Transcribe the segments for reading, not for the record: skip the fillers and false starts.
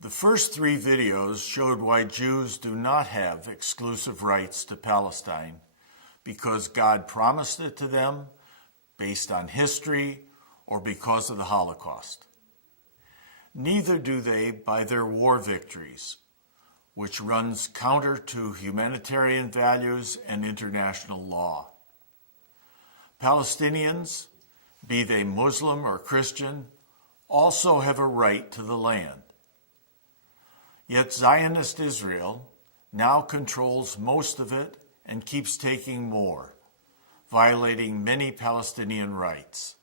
The first three videos showed why Jews do not have exclusive rights to Palestine because God promised it to them based on history or because of the Holocaust. Neither do they by their war victories, which runs counter to humanitarian values and international law. Palestinians, be they Muslim or Christian, also have a right to the land. Yet Zionist Israel now controls most of it and keeps taking more, violating many Palestinian rights.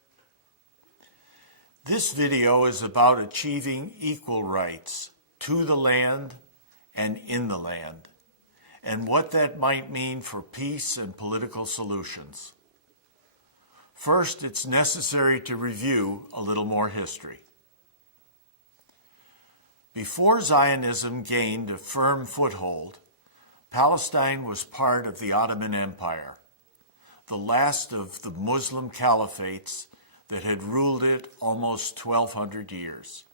This video is about achieving equal rights to the land and in the land, and what that might mean for peace and political solutions. First, it's necessary to review a little more history. Before Zionism gained a firm foothold, Palestine was part of the Ottoman Empire, the last of the Muslim caliphates that had ruled it almost 1,200 years.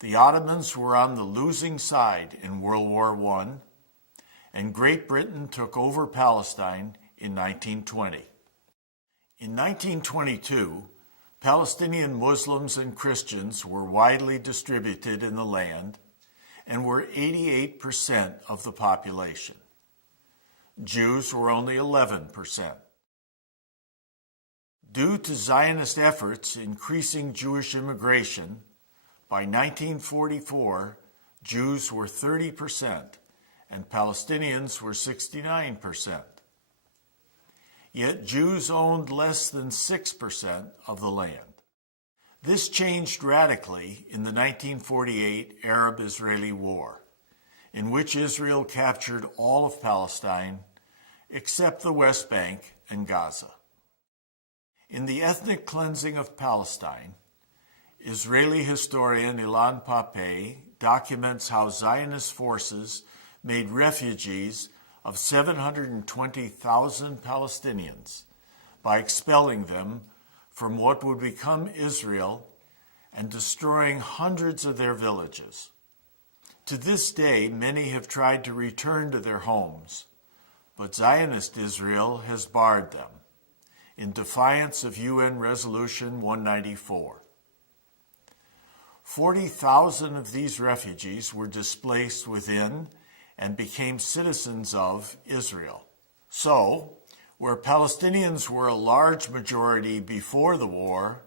The Ottomans were on the losing side in World War I, and Great Britain took over Palestine in 1920. In 1922, Palestinian Muslims and Christians were widely distributed in the land and were 88% of the population. Jews were only 11%. Due to Zionist efforts increasing Jewish immigration, by 1944, Jews were 30% and Palestinians were 69%. Yet Jews owned less than 6% of the land. This changed radically in the 1948 Arab-Israeli War, in which Israel captured all of Palestine except the West Bank and Gaza. In the ethnic cleansing of Palestine, Israeli historian Ilan Pappé documents how Zionist forces made refugees of 720,000 Palestinians by expelling them from what would become Israel and destroying hundreds of their villages. To this day, many have tried to return to their homes, but Zionist Israel has barred them in defiance of UN Resolution 194. 40,000 of these refugees were displaced within and became citizens of Israel. So, where Palestinians were a large majority before the war,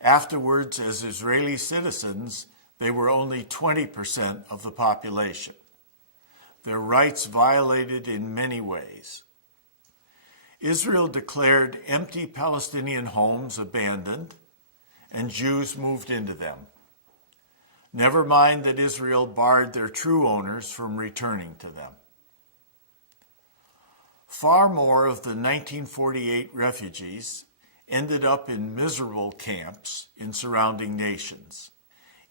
afterwards as Israeli citizens, they were only 20% of the population. Their rights violated in many ways. Israel declared empty Palestinian homes abandoned, and Jews moved into them. Never mind that Israel barred their true owners from returning to them. Far more of the 1948 refugees ended up in miserable camps in surrounding nations.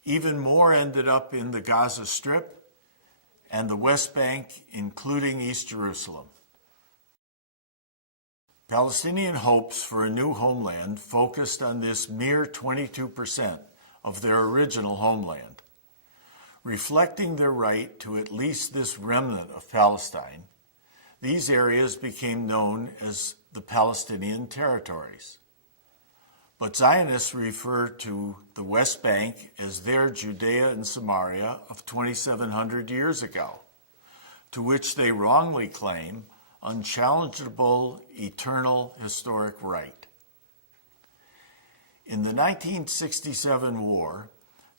Even more ended up in the Gaza Strip and the West Bank, including East Jerusalem. Palestinian hopes for a new homeland focused on this mere 22% of their original homeland. Reflecting their right to at least this remnant of Palestine, these areas became known as the Palestinian territories. But Zionists refer to the West Bank as their Judea and Samaria of 2,700 years ago, to which they wrongly claim unchallengeable, eternal historic right. In the 1967 war,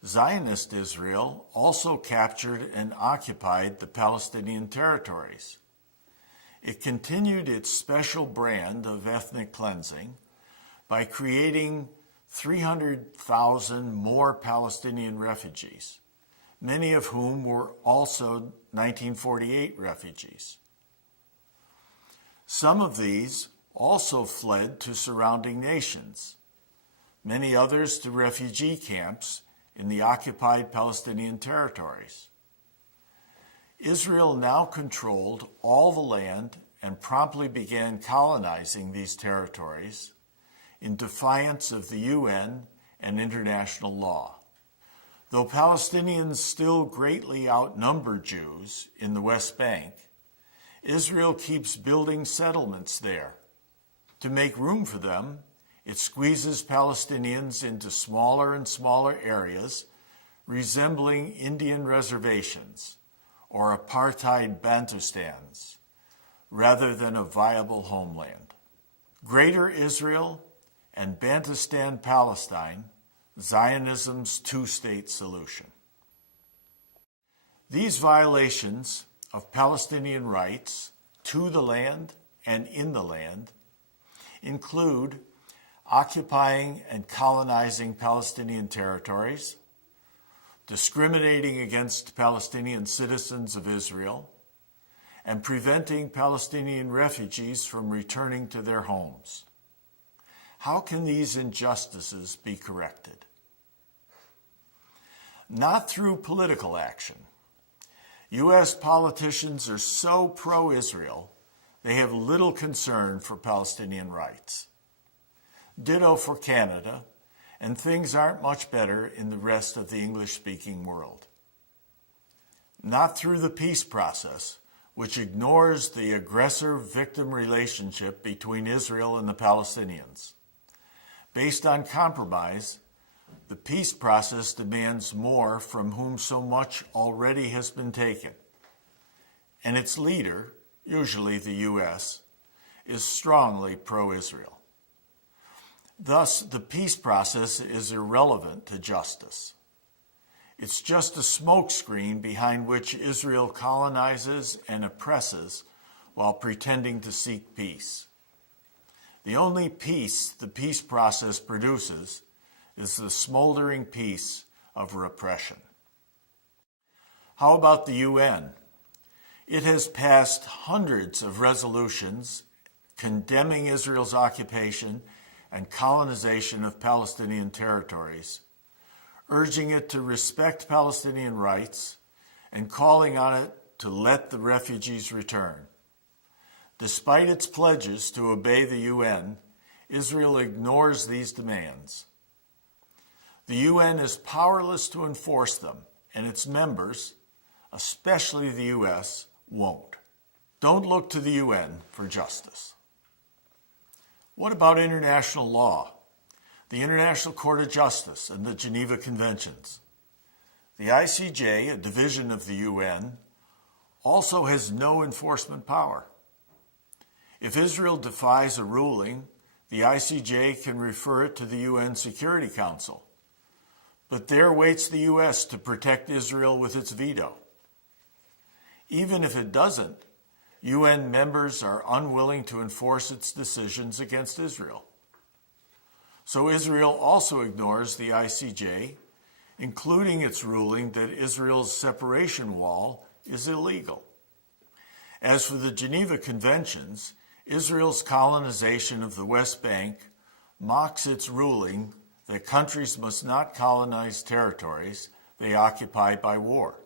Zionist Israel also captured and occupied the Palestinian territories. It continued its special brand of ethnic cleansing by creating 300,000 more Palestinian refugees, many of whom were also 1948 refugees. Some of these also fled to surrounding nations, many others to refugee camps in the occupied Palestinian territories. Israel now controlled all the land and promptly began colonizing these territories in defiance of the UN and international law. Though Palestinians still greatly outnumber Jews in the West Bank, Israel keeps building settlements there. To make room for them, it squeezes Palestinians into smaller and smaller areas resembling Indian reservations or apartheid Bantustans, rather than a viable homeland. Greater Israel and Bantustan Palestine, Zionism's two-state solution. These violations of Palestinian rights to the land and in the land include occupying and colonizing Palestinian territories, discriminating against Palestinian citizens of Israel, and preventing Palestinian refugees from returning to their homes. How can these injustices be corrected? Not through political action. U.S. politicians are so pro-Israel, they have little concern for Palestinian rights. Ditto for Canada, and things aren't much better in the rest of the English-speaking world. Not through the peace process, which ignores the aggressor-victim relationship between Israel and the Palestinians. Based on compromise, the peace process demands more from whom so much already has been taken. And its leader, usually the U.S., is strongly pro-Israel. Thus, the peace process is irrelevant to justice. It's just a smokescreen behind which Israel colonizes and oppresses while pretending to seek peace. The only peace the peace process produces is the smoldering peace of repression. How about the UN? It has passed hundreds of resolutions condemning Israel's occupation and colonization of Palestinian territories, urging it to respect Palestinian rights and calling on it to let the refugees return. Despite its pledges to obey the UN, Israel ignores these demands. The UN is powerless to enforce them, and its members, especially the U.S., won't. Don't look to the UN for justice. What about international law? The International Court of Justice and the Geneva Conventions. The ICJ, a division of the UN, also has no enforcement power. If Israel defies a ruling, the ICJ can refer it to the UN Security Council. But there waits the U.S. to protect Israel with its veto. Even if it doesn't, UN members are unwilling to enforce its decisions against Israel. So Israel also ignores the ICJ, including its ruling that Israel's separation wall is illegal. As for the Geneva Conventions, Israel's colonization of the West Bank mocks its ruling that countries must not colonize territories they occupy by war.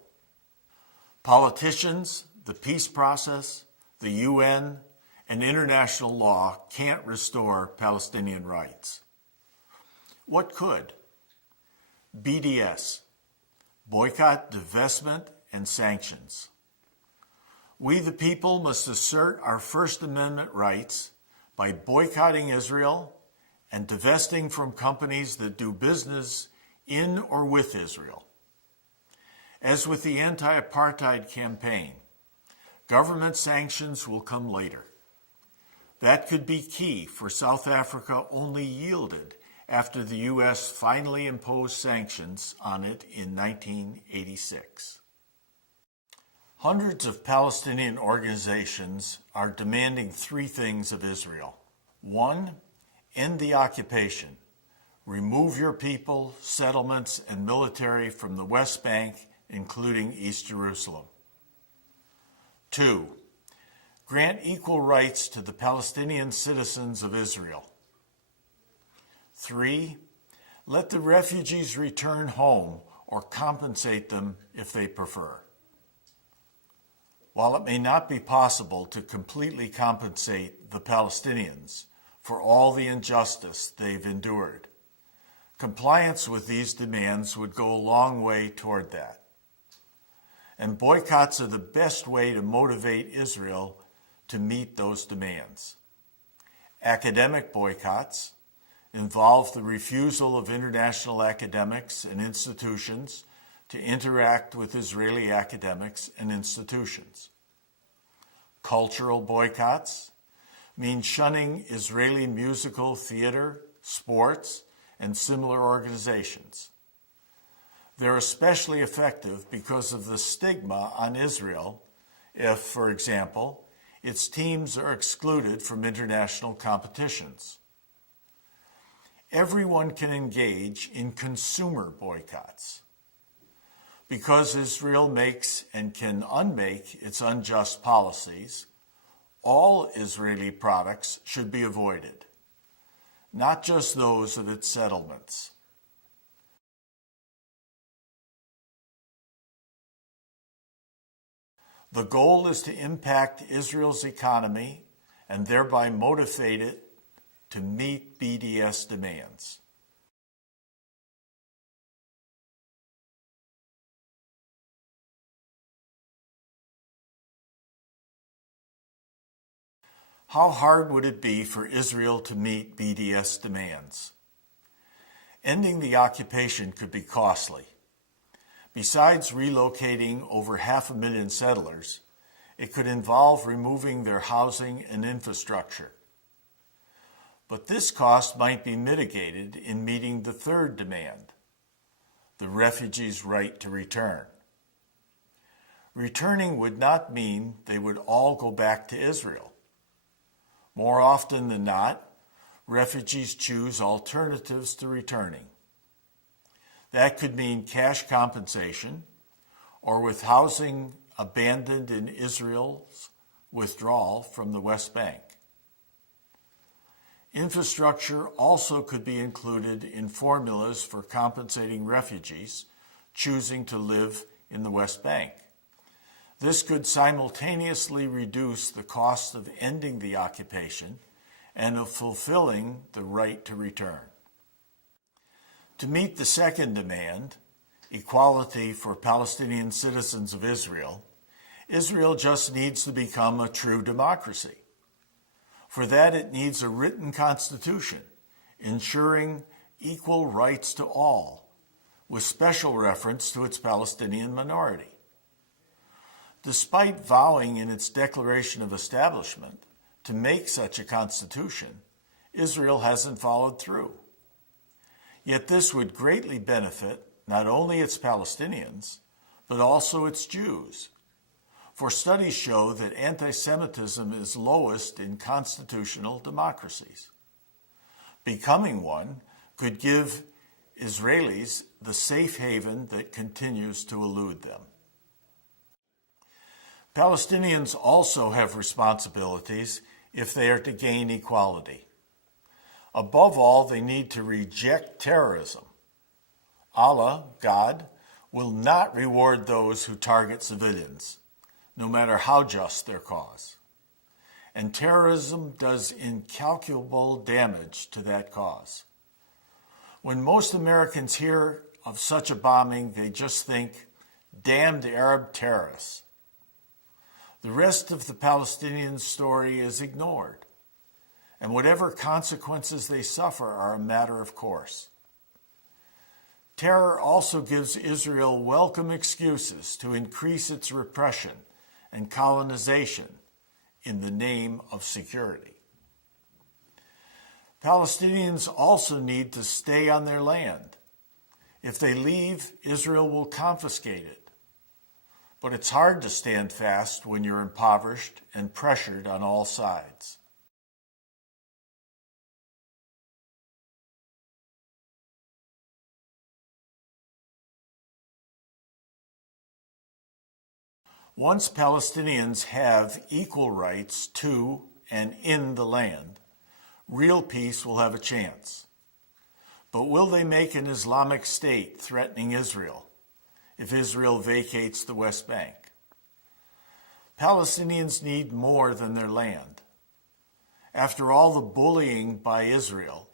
Politicians, the peace process, the UN, and international law can't restore Palestinian rights. What could? BDS, boycott, divestment, and sanctions. We the people must assert our First Amendment rights by boycotting Israel and divesting from companies that do business in or with Israel. As with the anti-apartheid campaign, government sanctions will come later. That could be key, for South Africa only yielded after the U.S. finally imposed sanctions on it in 1986. Hundreds of Palestinian organizations are demanding three things of Israel. 1, end the occupation. Remove your people, settlements, and military from the West Bank, including East Jerusalem. 2, grant equal rights to the Palestinian citizens of Israel. 3, let the refugees return home or compensate them if they prefer. While it may not be possible to completely compensate the Palestinians for all the injustice they've endured, compliance with these demands would go a long way toward that. And boycotts are the best way to motivate Israel to meet those demands. Academic boycotts involve the refusal of international academics and institutions to interact with Israeli academics and institutions. Cultural boycotts mean shunning Israeli musical, theater, sports, and similar organizations. They're especially effective because of the stigma on Israel if, for example, its teams are excluded from international competitions. Everyone can engage in consumer boycotts. Because Israel makes and can unmake its unjust policies, all Israeli products should be avoided, not just those of its settlements. The goal is to impact Israel's economy and thereby motivate it to meet BDS demands. How hard would it be for Israel to meet BDS demands? Ending the occupation could be costly. Besides relocating over 500,000 settlers, it could involve removing their housing and infrastructure. But this cost might be mitigated in meeting the third demand, the refugees' right to return. Returning would not mean they would all go back to Israel. More often than not, refugees choose alternatives to returning. That could mean cash compensation or with housing abandoned in Israel's withdrawal from the West Bank. Infrastructure also could be included in formulas for compensating refugees choosing to live in the West Bank. This could simultaneously reduce the cost of ending the occupation and of fulfilling the right to return. To meet the second demand, equality for Palestinian citizens of Israel, Israel just needs to become a true democracy. For that, it needs a written constitution, ensuring equal rights to all, with special reference to its Palestinian minority. Despite vowing in its Declaration of Establishment to make such a constitution, Israel hasn't followed through. Yet this would greatly benefit not only its Palestinians, but also its Jews. For studies show that anti-Semitism is lowest in constitutional democracies. Becoming one could give Israelis the safe haven that continues to elude them. Palestinians also have responsibilities if they are to gain equality. Above all, they need to reject terrorism. Allah, God, will not reward those who target civilians, no matter how just their cause. And terrorism does incalculable damage to that cause. When most Americans hear of such a bombing, they just think, damned Arab terrorists. The rest of the Palestinian story is ignored, and whatever consequences they suffer are a matter of course. Terror also gives Israel welcome excuses to increase its repression and colonization in the name of security. Palestinians also need to stay on their land. If they leave, Israel will confiscate it. But it's hard to stand fast when you're impoverished and pressured on all sides. Once Palestinians have equal rights to and in the land, real peace will have a chance. But will they make an Islamic state threatening Israel if Israel vacates the West Bank? Palestinians need more than their land. After all the bullying by Israel,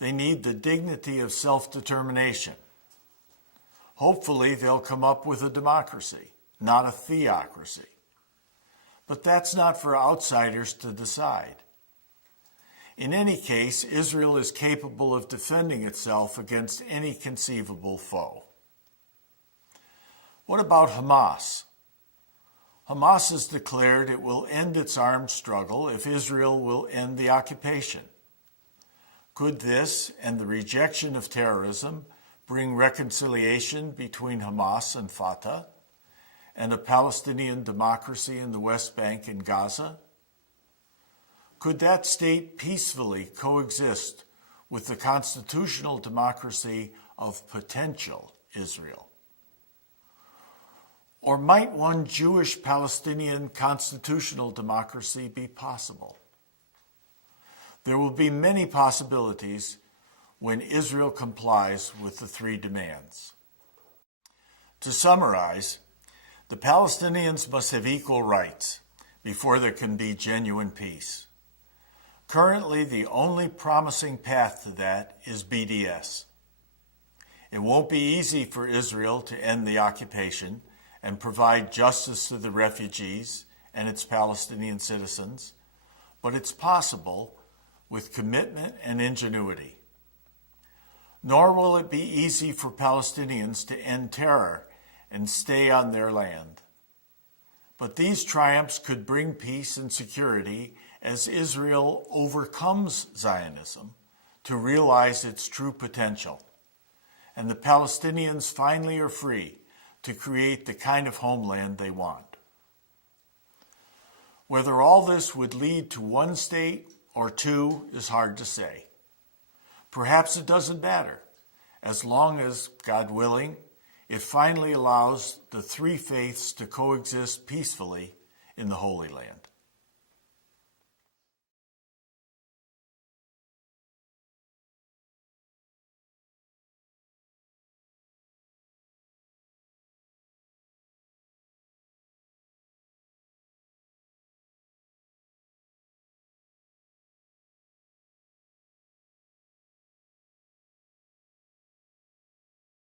they need the dignity of self-determination. Hopefully, they'll come up with a democracy, not a theocracy. But that's not for outsiders to decide. In any case, Israel is capable of defending itself against any conceivable foe. What about Hamas? Hamas has declared it will end its armed struggle if Israel will end the occupation. Could this and the rejection of terrorism bring reconciliation between Hamas and Fatah and a Palestinian democracy in the West Bank and Gaza? Could that state peacefully coexist with the constitutional democracy of potential Israel? Or might one Jewish-Palestinian constitutional democracy be possible? There will be many possibilities when Israel complies with the three demands. To summarize, the Palestinians must have equal rights before there can be genuine peace. Currently, the only promising path to that is BDS. It won't be easy for Israel to end the occupation and provide justice to the refugees and its Palestinian citizens, but it's possible with commitment and ingenuity. Nor will it be easy for Palestinians to end terror and stay on their land. But these triumphs could bring peace and security as Israel overcomes Zionism to realize its true potential, and the Palestinians finally are free to create the kind of homeland they want. Whether all this would lead to one state or two is hard to say. Perhaps it doesn't matter, as long as, God willing, it finally allows the three faiths to coexist peacefully in the Holy Land.